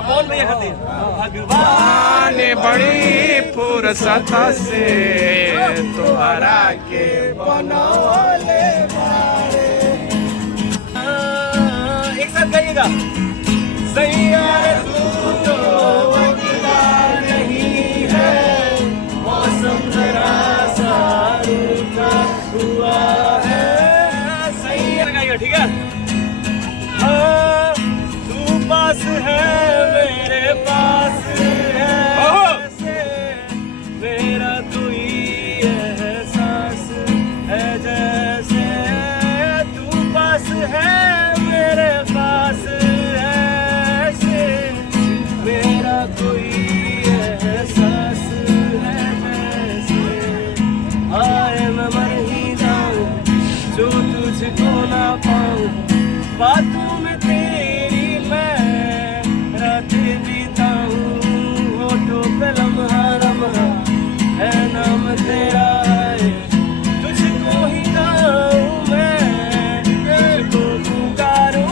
मोहन भैया खातिर भगवान ने बड़ी फुर्सत से तोहरा के बनौले बारे। एक साथ गाइएगा। सैया तू तो बदला नहीं है, मौसम जरा सा रूठा हुआ है। सैया गाइएगा, ठीक है। हाँ, तू पास है मेरे पास है, मेरा कोई एहसास है जैसे तू पास है मेरे पास ऐसे, मेरा कोई एहसास है जैसे आए मैं मर ही जाऊं जो तुझको ना पाऊं, बातों में तेरी मैं रातें बिताऊं, होठों पे लम्हा लम्हा है नाम तेरा है, तुझको ही गाऊं मैं, तुझको पुकारूं।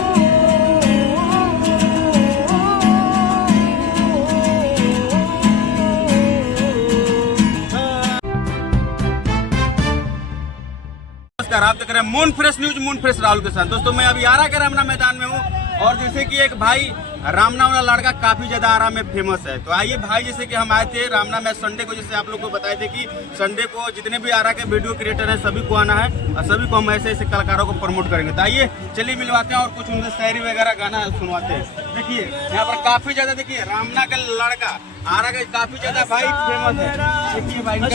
नमस्कार, आप देख रहे हैं moon fresh news, moon fresh Rahul के साथ। दोस्तों मैं अभी आरा के रामना मैदान में हूँ और जैसे कि एक भाई रामना वाला लड़का काफी ज्यादा आरा में फेमस है, तो आइए भाई जैसे कि हम आए थे रामना में संडे को, जैसे आप लोग को बताए थे कि संडे को जितने भी आरा के वीडियो क्रिएटर हैं सभी को आना है और सभी को हम ऐसे ऐसे कलाकारों को प्रमोट करेंगे। तो आइए चलिए मिलवाते हैं और कुछ उनसे शायरी वगैरह गाना सुनवाते हैं। देखिए यहाँ पर काफी ज्यादा, देखिए रामना का लड़का आरा का काफी ज्यादा भाई फेमस है। देखिए भाई का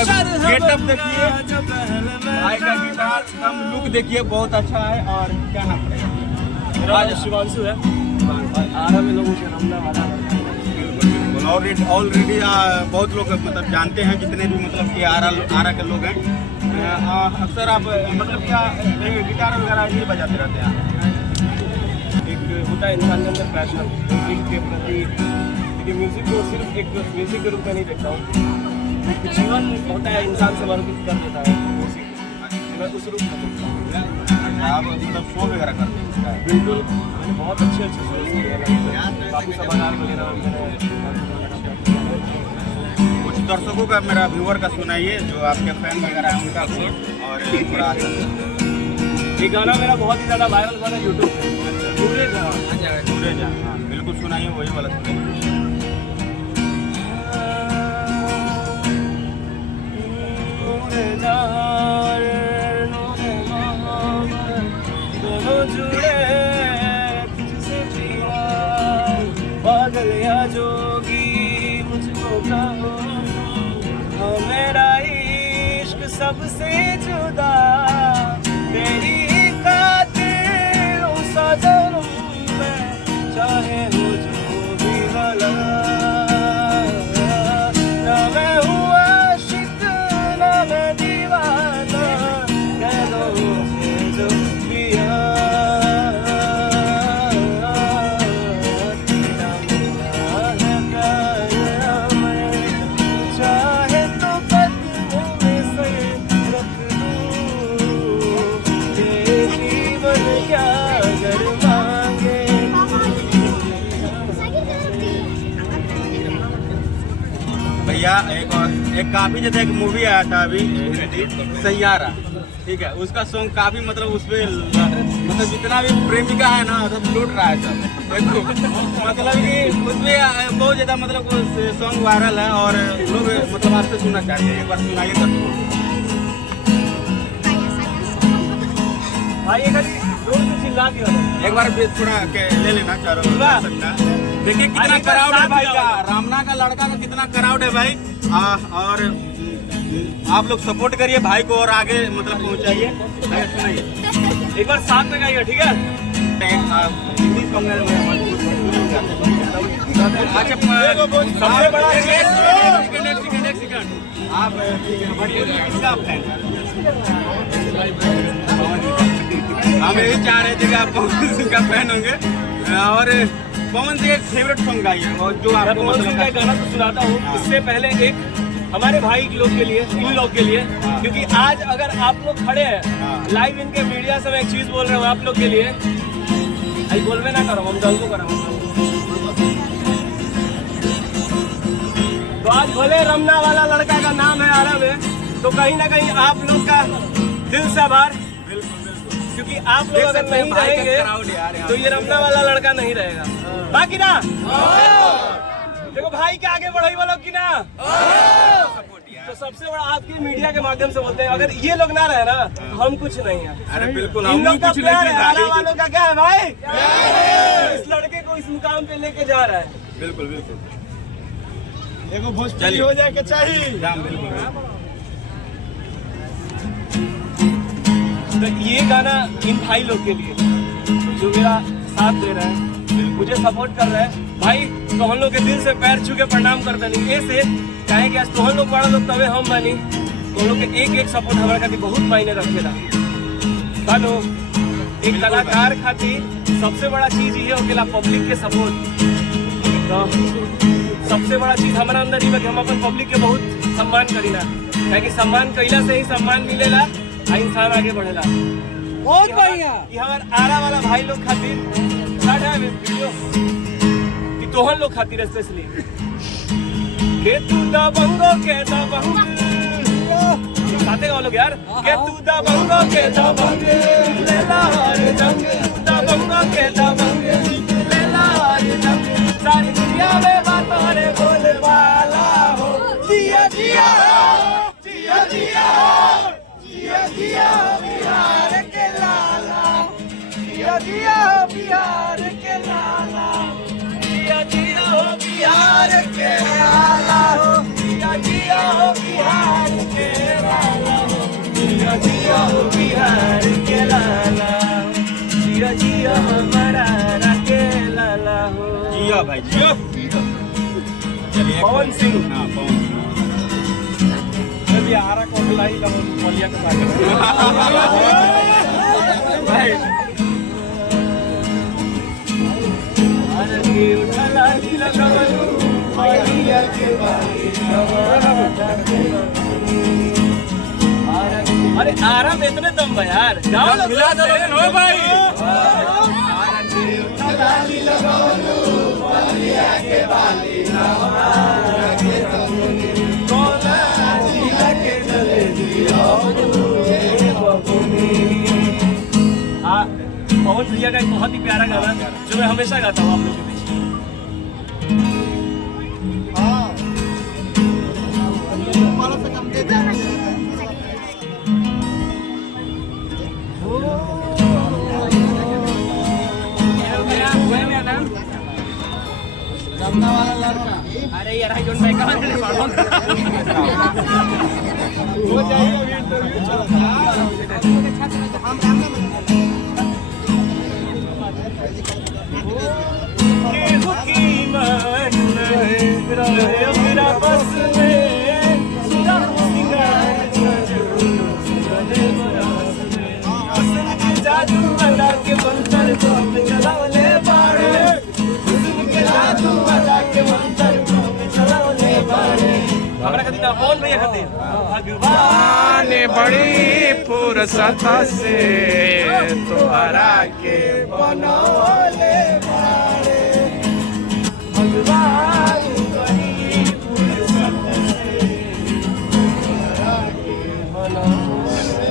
गेटअप देखिए, भाई का गिटार एकदम लुक देखिए बहुत अच्छा है। और क्या नाम पड़ेगा? आज शिवांशु है, आरा में लोगों के रामना वाला ऑलरेडी बहुत लोग मतलब जानते हैं, जितने भी मतलब कि आरा के लोग हैं। अक्सर आप मतलब क्या गिटार वगैरह ये बजाते रहते हैं? एक होता है इंसान के अंदर पैशन म्यूजिक के प्रति, क्योंकि म्यूजिक को सिर्फ एक म्यूजिक के रूप में नहीं देखता हूँ, जीवन होता है इंसान से समर्पित कर देता है म्यूजिक, मैं उस रूप में देखता हूँ। आप मतलब शो वगैरह करते हैं? बिल्कुल, मैंने बहुत अच्छे शोज किए हैं, बाबू समाधान वगैरह कुछ दर्शकों का, मेरा व्यूअर का सुनाइए जो आपके फैन वगैरह हैं उनका कुछ, और थोड़ा ये गाना मेरा बहुत ही ज़्यादा वायरल हुआ है यूट्यूब पे, पूरे जहाँ हाँ बिल्कुल सुनाइए, वही वाला सुनाइए। जुड़े तुझसे जीना, पागल या जोगी मुझको कहो, हाँ मेरा इश्क सबसे जुदा, तेरी खातिर उसा जन्म में चाहे हो जो भी भला, ना मैं हूँ आशिक ना मैं दीवाना, कह दो मुझे जो पिया, भैया एक काफी ज्यादा एक मूवी आया था अभी हिंदी, सैयारा, ठीक है, उसका सॉन्ग काफी मतलब उसपे मतलब जितना भी प्रेमिका है ना सब लूट रहा है सब, मतलब कि उसमें बहुत ज्यादा मतलब सॉन्ग वायरल है और लोग मतलब आपसे सुनना चाहते हैं, एक बार सुनाइए सर। एक बार थोड़ा ले लेना चारों देखिए कितना क्राउड है भाई का, रामना का लड़का का कितना क्राउड है भाई। और आप लोग सपोर्ट करिए भाई को और आगे मतलब पहुंचाइए। सुनाइए एक बार साथ में गाइए, ठीक है। हिंदी सॉन्ग सबसे बड़ा आप हम यही चाह रहे थे कि आप पवन सिंह का फैन होंगे और पवन सिंह एक फेवरेट सॉन्ग गाइए और जो आपको मतलब का गाना तो सुनाता हूँ। इससे पहले एक हमारे भाई लोग के लिए, इन लोग के लिए, क्योंकि आज अगर आप लोग खड़े हैं लाइव इनके मीडिया से, मैं एक चीज बोल रहा हूँ आप लोग के लिए, बोलवे ना करो, हम जल्द करो आज भले रमना वाला लड़का का नाम है आरा में, तो कहीं ना कहीं आप लोग का दिल से आभार, क्योंकि आप लोग अगर नहीं रहेंगे तो ये रमना वाला लड़का नहीं रहेगा। बाकी ना देखो भाई के आगे बढ़ाई वालों की ना, तो सबसे बड़ा आपकी मीडिया के माध्यम से बोलते हैं, अगर ये लोग ना रहे ना तो हम कुछ नहीं है। अरे बिल्कुल, इन लोग का प्यार है, आरा वालों का क्या है भाई, इस लड़के को इस मुकाम पे लेके जा रहा है। बिल्कुल बिल्कुल, देखो भोजपुरी हो जाए के चाहिए। बिल्कुल। तो ये गाना इन भाई लोग के लिए जो मेरा साथ दे रहे हैं, मुझे सपोर्ट कर रहे हैं भाई, तो हम लोग के दिल से पैर छू के प्रणाम करते नहीं ऐसे चाहे कि आज तो हम लोग बड़ा लोग तबे हम बनी, तो हम लोग के एक सपोर्ट हमारे खातिर बहुत मायने रखेला। बानो एक कलाकार खातिर सबसे बड़ा चीज ये होकेला पब्लिक के सपोर्ट। तो सबसे बड़ा चीज हमारा अंदर ही कि हम अपन पब्लिक के बहुत सम्मान करीला, क्योंकि सम्मान कैला से ही सम्मान मिलेला, इंसान आगे बढ़ेला। बहुत बढ़िया। ये हमारे आरा वाला भाई लोग खातिर साढ़े वीडियो कि तोहन लोग खातिर स्पेशली के तू दबंगो के दबंग साथे गाओ लोग यार, के तू दबंगो के दबंग लेला हर जंग, दबंगो के दबंग लेला हर जंग, सारी दुनिया में बातों रे बोल वाला हो, जिया जिया जिया जिया जिया जिया बिहार के लाला, जिया जिया बिहार के लाला, जिया जिया बिहार के लाला हो, जिया जिया बिहार के लाला हो, जिया जिया बिहार के लाला, जिया जिया हमारा के लाला हो। जिया भाई जिया। चलिए पवन सिंह। हाँ पवन सिंह। चलिए आरा को बुलाई लो, बलिया के साथ भाई आरती उठला लगवलू बलिया के बारी, अरे आरा में इतने दम है यार, गाओ लोग मिला दो भाई। आरती उठला लगवलू बलिया के बारी, पवन भैया का एक बहुत ही प्यारा गाना जो मैं हमेशा गाता हूँ आप लोगों के बीच। वाला लड़का, अरे यार जोन मैं कहाँ से पढ़ा हो जाएगा मेरा बस में जादू वाला के मंत्र को चलावले बाड़े, जादू वाला के मंत्र को चलावले बाड़े। हमारा खातिर ना फोन भैया खातिर भगवान ने बड़ी फुर्सत से तुम्हारा के बनौले बाड़े, भगवान बड़ी फुर्सत से तुम्हारा के बनौले।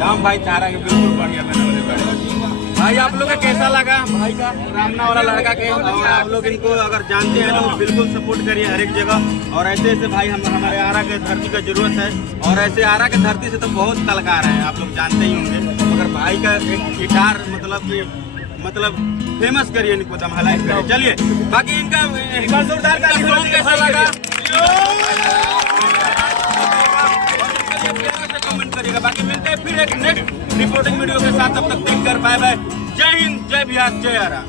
राम भाई चारा के बिल्कुल बढ़िया मैंने बड़े भाई। आप लोग का कैसा लगा भाई का रामना वाला लड़का के, और आप लोग इनको अगर जानते हैं तो बिल्कुल सपोर्ट करिए हर एक जगह। और ऐसे ऐसे भाई हमारे आरा के धरती का जरूरत है, और ऐसे आरा के धरती से तो बहुत कलाकार हैं, आप लोग जानते ही होंगे। अगर भाई का एक गिटार मतलब फेमस करिए, इनको दम हाईलाइट करिए। चलिए बाकी इनका जोरदार कैसा लगा कमेंट करिएगा। बाकी मिलते हैं फिर एक नेक्स्ट रिपोर्टिंग वीडियो के साथ, तब तक देख कर बाय बाय। जय हिंद, जय बिहार, जय आरा।